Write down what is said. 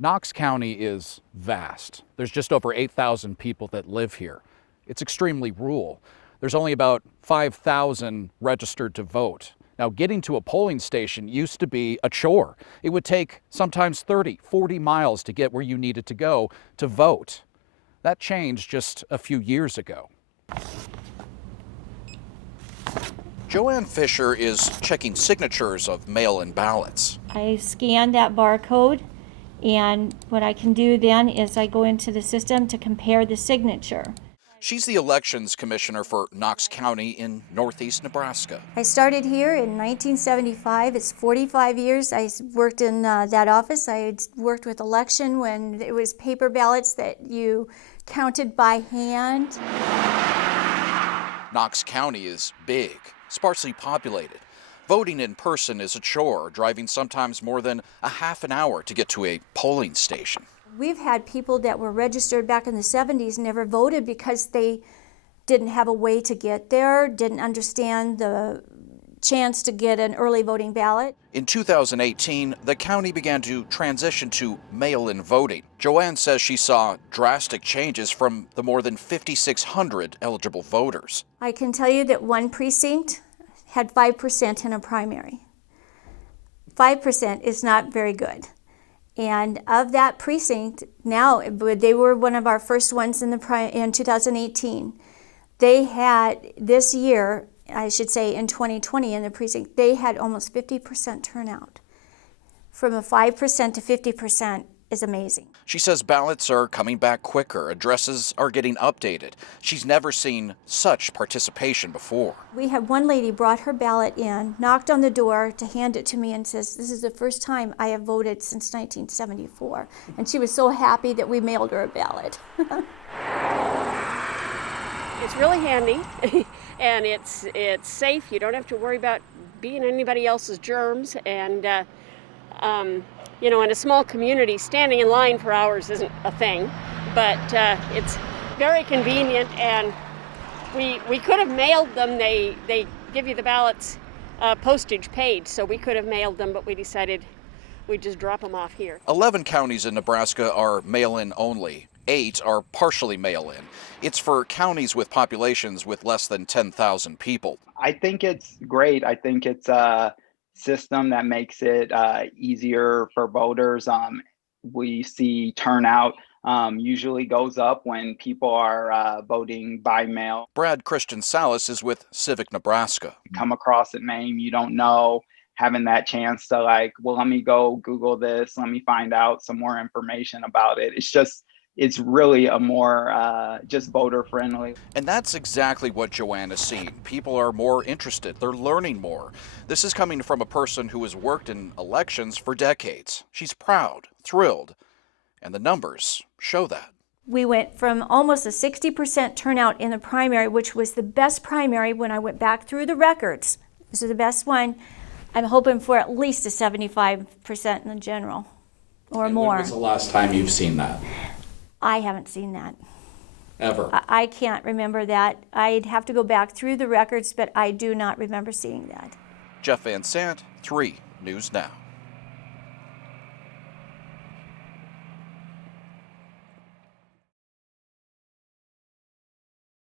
Knox County is vast. There's just over 8,000 people that live here. It's extremely rural. There's only about 5,000 registered to vote. Now, getting to a polling station used to be a chore. It would take sometimes 30, 40 miles to get where you needed to go to vote. That changed just a few years ago. Joanne Fisher is checking signatures of mail-in ballots. I scan that barcode, and what I can do then is I go into the system to compare the signature. She's the elections commissioner for Knox County in northeast Nebraska. I started here in 1975. It's 45 years. I worked in that office. I had worked with election when it was paper ballots that you counted by hand. Knox County is big, sparsely populated. Voting in person is a chore, driving sometimes more than a half an hour to get to a polling station. We've had people that were registered back in the 70s never voted because they didn't have a way to get there, didn't understand the chance to get an early voting ballot. In 2018, the county began to transition to mail-in voting. Joanne says she saw drastic changes from the more than 5,600 eligible voters. I can tell you that one precinct had 5% in a primary. 5% is not very good. And of that precinct, now they were one of our first ones in 2018. They had this year, I should say in 2020 in the precinct, they had almost 50% turnout. From a 5% to 50% is amazing. She says ballots are coming back quicker, addresses are getting updated. She's never seen such participation before. We had one lady brought her ballot in, knocked on the door to hand it to me and says, "This is the first time I have voted since 1974. And she was so happy that we mailed her a ballot. It's really handy and it's safe. You don't have to worry about being anybody else's germs, and you know, in a small community, standing in line for hours isn't a thing, but it's very convenient, and we could have mailed them. They give you the ballots postage paid, so we could have mailed them, but we decided we'd just drop them off here. 11 counties in Nebraska are mail-in only. 8 are partially mail-in. It's for counties with populations with less than 10,000 people. I think it's great. I think it's system that makes it easier for voters. We see turnout usually goes up when people are voting by mail. Brad Christian Salas is with Civic Nebraska. Come across a name you don't know, having that chance to well, let me go Google this, let me find out some more information about it. It's really a more just voter friendly. And that's exactly what Joanne is seeing. People are more interested. They're learning more. This is coming from a person who has worked in elections for decades. She's proud, thrilled, and the numbers show that. We went from almost a 60% turnout in the primary, which was the best primary when I went back through the records. This is the best one. I'm hoping for at least a 75% in the general or more. When was the last time you've seen that? I haven't seen that. Ever? I can't remember that. I'd have to go back through the records, but I do not remember seeing that. Jeff Van Sant, 3 News Now.